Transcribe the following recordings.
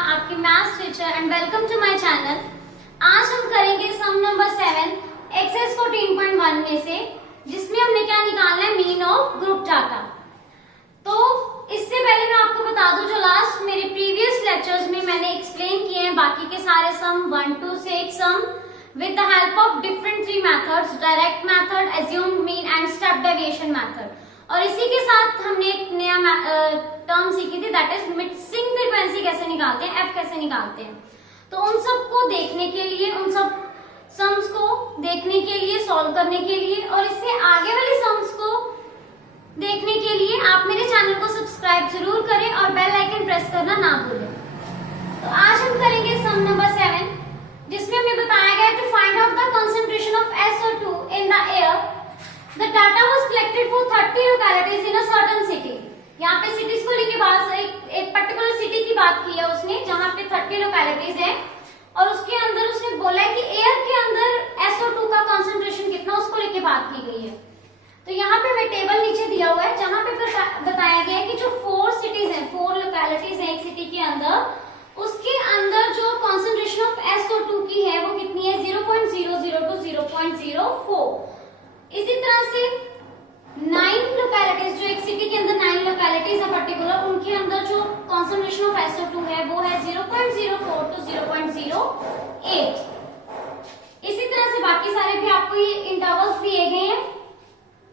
आपकी maths teacher and welcome to my channel. आज हम करेंगे सम नंबर 7 एक्सरसाइज 14.1 में से, जिसमें हमने क्या निकालना है, मीन ऑफ ग्रुप डाटा। तो इससे पहले मैं आपको बता दूं, जो लास्ट मेरे प्रीवियस लेक्चर्स में मैंने एक्सप्लेन किए हैं बाकी के सारे sum 1 to 6 sum with the help of different 3 methods, direct method, assumed mean and step deviation method. और इसी के साथ हमने एक नया टर्म सीखी थी, दैट इज मिक्सिंग फ्रीक्वेंसी कैसे निकालते हैं, एफ कैसे निकालते हैं। तो उन सबको देखने के लिए, उन सब सम्स को देखने के लिए, सॉल्व करने के लिए और इससे आगे वाले सम्स को देखने के लिए आप मेरे चैनल को सब्सक्राइब जरूर करें और बेल आइकन प्रेस करना ना भूलें। तो आज हम करेंगे सम नंबर 7, जिसमें हमें बताया गया to find out the concentration of SO2 in the air. The data was collected for 30 localities in a certain city। यहाँ पे सिटीज को लेके बात, एक पर्टिकुलर सिटी की बात की है उसने, जहाँ पे 30 लोकेलिटीज है और उसके अंदर उसने बोला है कि एयर के अंदर SO2 का कंसंट्रेशन कितना, उसको लेके बात की गई है। तो यहाँ पे मैं टेबल नीचे दिया हुआ है, जहाँ पे बताया गया है कि जो 4 सिटीज है, 4 लोकेलिटीज है एक सिटी के अंदर, उसके अंदर जो कॉन्सेंट्रेशन ऑफ SO2 की है वो कितनी है, 0.00 to 0.04। इसी तरह से 9 लोकेलिटीज, जो एक सिटी के अंदर 9 लोकेलिटीज है पर्टिकुलर, उनके अंदर जो कॉन्सेंट्रेशन ऑफ SO2 है वो है 0.04 to 0.08। इसी तरह से बाकी सारे भी आपको ये इंटरवल्स दिए गए हैं।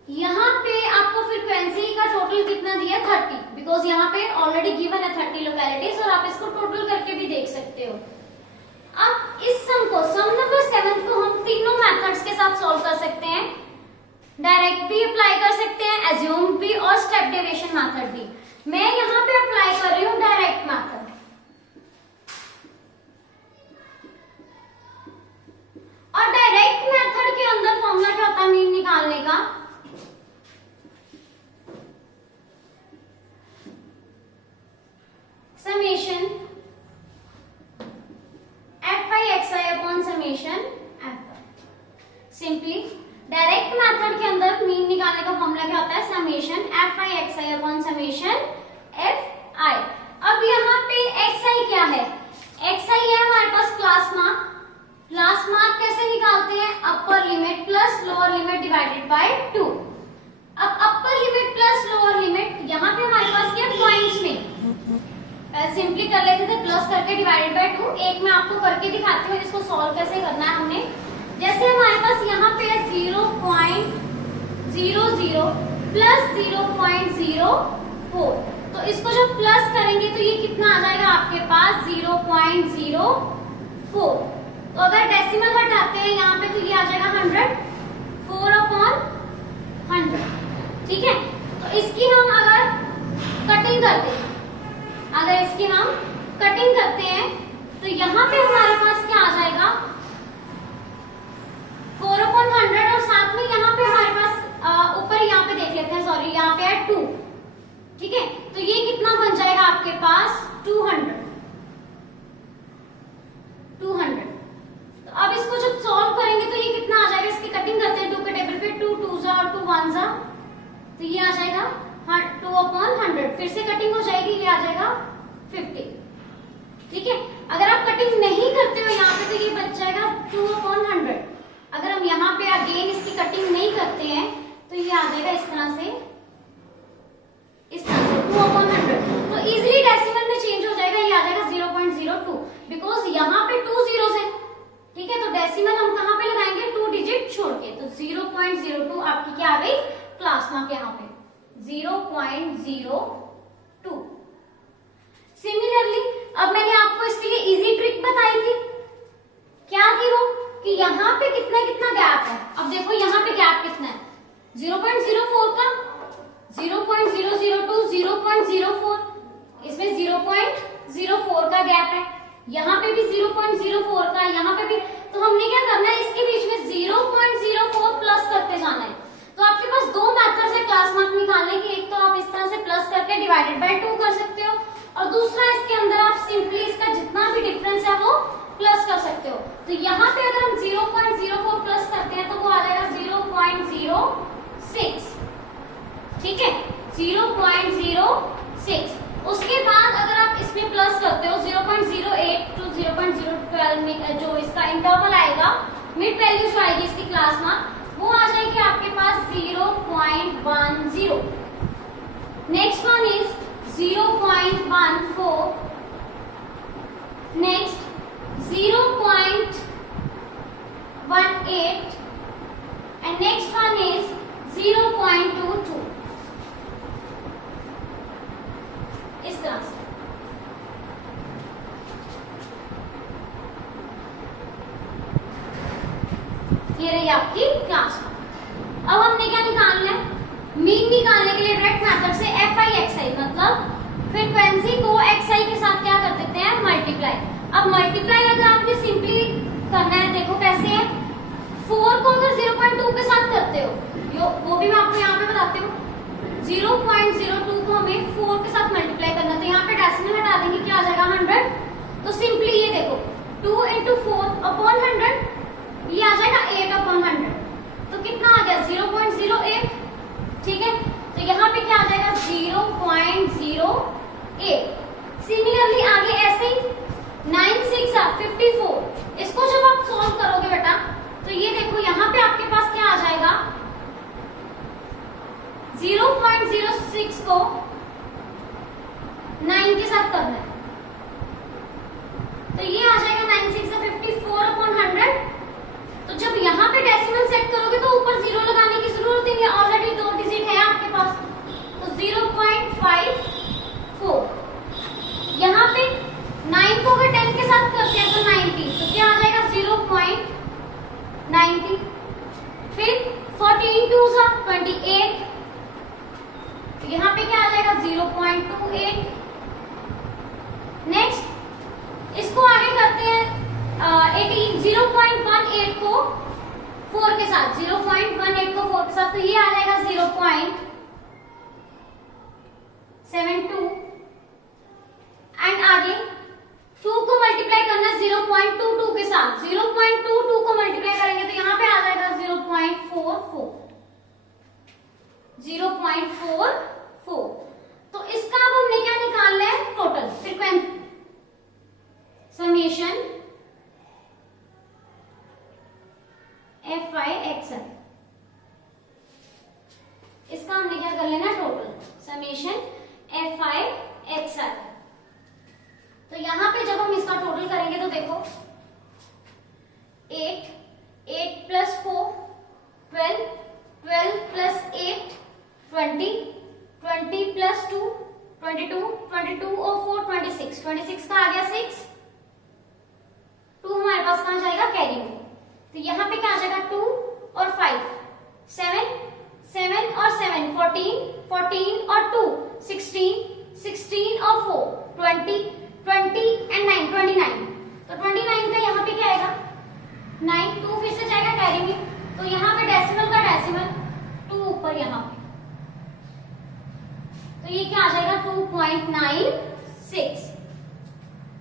यहाँ पे आपको फ्रीक्वेंसी का टोटल कितना दिया, 30, बिकॉज यहाँ पे ऑलरेडी गिवन है 30 लोकेलिटीज और आप इसको टोटल करके भी देख सकते हो। अब इस सम को, सम नंबर 7 को हम तीनों मेथड्स के साथ सॉल्व कर सकते हैं। डायरेक्ट भी अप्लाई कर सकते हैं, एज्यूम भी और स्टेप डेविएशन मेथड भी। मैं यहाँ पे अप्लाई कर रही हूँ डायरेक्ट मेथड। और डायरेक्ट मेथड के अंदर फॉर्मूला क्या होता है मीन निकालने का, summation fi xi upon summation fi। Simply direct method के अंदर मीन निकालने का फॉर्मूला क्या होता है, summation fi xi upon summation fi। अब यहाँ पे xi क्या है, xi है हमारे पास क्लास मार्क। क्लास मार्क कैसे निकालते हैं, upper limit plus lower limit divided by 2। अब upper limit plus lower limit, यहाँ पे हमारे पास क्या पॉइंट्स में सिंपली कर लेते थे, प्लस करके डिवाइडेड बाय 2। एक मैं आपको करके दिखाती हूँ इसको सॉल्व कैसे करना है हमने। जैसे हमारे पास यहाँ पे 0.00 प्लस 0.04, तो इसको जब प्लस करेंगे तो ये कितना आ जाएगा आपके पास, 0.04। तो अगर डेसिमल हटाते हैं यहाँ पे तो ये आ जाएगा 100, 4/100। ठीक है, तो इसकी हम अगर कटिंग करते हैं, अगर इसकी हम कटिंग करते हैं तो यहाँ पे हमारे पास क्या आ जाएगा, 4/100 और साथ में यहाँ पे हमारे पास ऊपर यहाँ पे देख लेते हैं, सॉरी यहाँ पे है 2। ठीक है, तो ये कितना बन जाएगा आपके पास, 200। तो अब इसको जब सॉल्व करेंगे तो ये कितना आ जाएगा, इसकी कटिंग करते हैं 2 के टेबल पे, 2 2s और 2 1s, तो ये आ जाएगा 2/100। फिर से कटिंग हो जाएगी, ये आ जाएगा 50। ठीक है, अगर आप कटिंग नहीं करते हो यहाँ पे तो ये बच जाएगा 2/100। अगर हम यहाँ पे अगेन इसकी कटिंग नहीं करते हैं तो ये आ जाएगा इस तरह से, 2/100। तो इजीली डेसिमल में चेंज हो जाएगा, ये आ जाएगा 0.02, बिकॉज यहाँ पे 2 zeros है। ठीक है, तो डेसिमल हम कहाँ पे लगाएंगे, 2 डिजिट छोड़ के, तो 0.02 आपकी क्या आ गई, क्लास मार्क यहाँ पे 0.02। सिमिलरली अब मैंने आपको इसके लिए इजी ट्रिक बताई थी, क्या थी वो, कि यहाँ पे कितना कितना गैप है। अब देखो यहाँ पे गैप कितना है, 0.04 का, 0.002, 0.04, इसमें 0.04 का गैप है, यहाँ पे भी 0.04 का, यहाँ पे भी। तो हमने क्या करना है, इसके बीच में 0.04 प्लस करते जाना है। तो आपके पास 2 मेथड्स है क्लास मार्क निकालने के, एक तो आप इस तरह से प्लस करके डिवाइडेड बाय 2 कर सकते हो, और दूसरा इसके अंदर आप सिंपली इसका जितना भी डिफरेंस है वो प्लस कर सकते हो। तो यहाँ पे अगर हम 0.04 प्लस करते हैं तो वो आ जाएगा 0.06। ठीक है, 0.06। उसके बाद अगर आप इसमें प्लस करते हो 0.06 इंटरवल आएगा, मिड वैल्यू जो आएगी इसकी क्लास मार्क, वो आ जाएगी आपके पास 0.10। Next one is 0.14, next 0.18 and next one is 0.22। इस तरह से ये रही आपकी क्लास। अब हमने क्या निकालना है, मीन निकालने के लिए डायरेक्ट मेथड से FI XI मतलब फ्रीक्वेंसी को XI के साथ क्या कर देते हैं, मल्टीप्लाई। अब मल्टीप्लाई अगर आपने सिंपली करना है, देखो कैसे है, 4 को अगर 0.2 के साथ करते हो, वो भी मैं आपको यहाँ पे बताती हूँ, 0.02 को हमें 4 के साथ मल्टीप्लाई करना, तो यहाँ पे डेसिमल हटा देंगे, क्या आ जाएगा 100। तो सिंपली ये देखो 2 into 4 upon 100, ये आ जाएगा 8 upon 100, तो कितना आ गया 0.08। ठीक है, तो यहाँ पे क्या आ जाएगा 0.08। सिमिलरली आगे ऐसे ही 9 6 54, इसको जब आप सॉल्व करोगे बेटा, तो ये देखो यहाँ पे आपके पास क्या आ जाएगा, 0.06 को 9 के साथ करना है, तो ये आ जाएगा 9 6 54 upon 100। तो जब यहाँ पे डेसिमल सेट करोगे तो ऊपर 0 लगाने की जरूरत ही नहीं, ऑलरेडी 2 डिजिट है आपके पास, तो 0.54। यहाँ पे 9 को अगर 10 के साथ करते हैं तो 90, तो क्या आ जाएगा 0.90। फिर 14 2 28, तो यहाँ पे क्या आ जाएगा 0.28। नेक्स्ट इसको आगे करते हैं 0.18 को 4 के साथ, 0.18 को 4 के साथ, तो ये आ जाएगा 0.72। एंड आगे 2 को मल्टीप्लाई करना है 0.22 के साथ, 0.22 को मल्टीप्लाई करेंगे तो यहाँ पे आ जाएगा 0.44। तो इसका अब हमने क्या निकालना है, total frequency summation FI XI, इसका हमने क्या कर लेना, टोटल समेशन FI XI। तो यहां पे जब हम इसका टोटल करेंगे तो देखो 8 plus 4 12, 12 plus 8 20, 20 plus 2 22, 22 और 4 26, 26 का आ गया 6, 2 हमारे पास कहां जाएगा, कैरी में, तो यहाँ पे क्या आ जाएगा 2 और 5 7, 7 और 7 14, 14 और 2 16, 16 और 4 20, 20 and 9 29, तो 29 का यहाँ पे क्या आएगा 9, 2 फिर से जाएगा कैरी में, तो यहाँ पे डेसिमल का डेसिमल 2 ऊपर यहाँ पे, तो ये क्या आ जाएगा 2.96,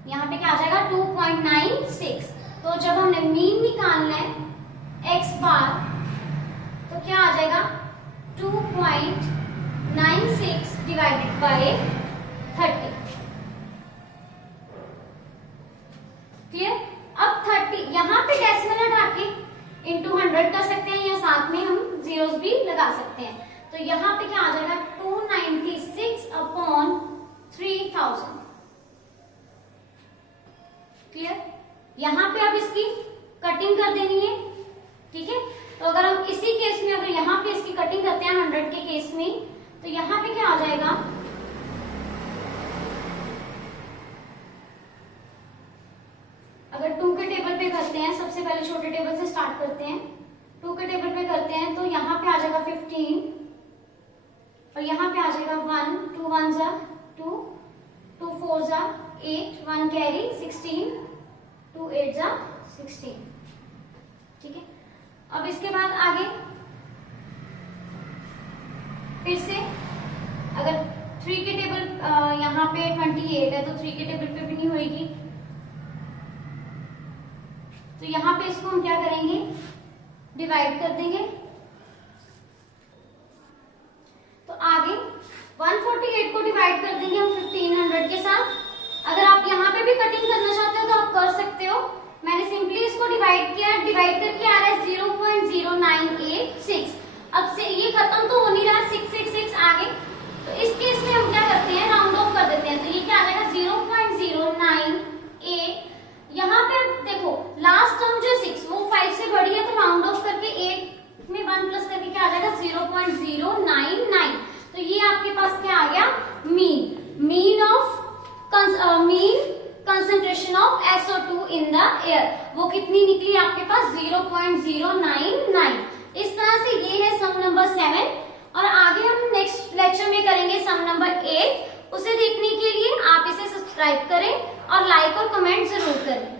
यहाँ पे क्या आ जाएगा 2.96। तो जब हमने मीन निकालना है x बार, तो क्या आ जाएगा 2.96 डिवाइडेड बाय 30। क्लियर। अब 30 यहाँ पे डेसिमल हटा के इंटू 100 कर सकते हैं, या साथ में हम जीरोस भी लगा सकते हैं, तो यहाँ पे क्या आ जाएगा 296 अपॉन 3000। क्लियर। यहाँ पे अब इसकी कटिंग कर देनी है, ठीक है। तो अगर हम इसी केस में अगर यहाँ पे इसकी कटिंग करते हैं 100 के केस में, तो यहाँ पे क्या आ जाएगा, अगर 2 के टेबल पे करते हैं, सबसे पहले छोटे टेबल से स्टार्ट करते हैं, 2 के टेबल पे करते हैं, तो यहाँ पे आ जाएगा 15 और यहाँ पे आ जाएगा 1, 2 1 जा 2, 2 4 जा 8, 1 कैरी 16, 2 8 जा 16। ठीक है। अब इसके बाद आगे फिर से अगर 3 के टेबल यहाँ पे 28 है, तो 3 के टेबल पे भी नहीं होगी, तो यहाँ पे इसको हम क्या करेंगे, डिवाइड कर देंगे। तो आगे 148 को डिवाइड कर देंगे हम 1500 के साथ। अगर आप यहाँ पे भी कटिंग करना चाहते हो तो आप कर सकते हो, मैं मैंने सिंपली इसको डिवाइड किया, डिवाइड करके आ रहा है 0.0986। अब से ये खत्म तो हो नहीं रहा, 666 आगे, तो इस केस में हम क्या करते हैं, राउंड ऑफ कर देते हैं। तो ये क्या आ जाएगा 0.098। यहाँ पे देखो लास्ट टर्म जो 6 वो 5 से बड़ी है, तो राउंड ऑफ करके 8 में 1 प्लस करके क्या आ जाएगा 0.099। तो ये आपके पास क्या आ गया, mean concentration of SO2 in the air. वो कितनी निकली आपके पास 0.099। इस तरह से ये है सम नंबर 7। और आगे हम नेक्स्ट लेक्चर में करेंगे सम नंबर 8। उसे देखने के लिए आप इसे सब्सक्राइब करें और लाइक और कमेंट जरूर करें।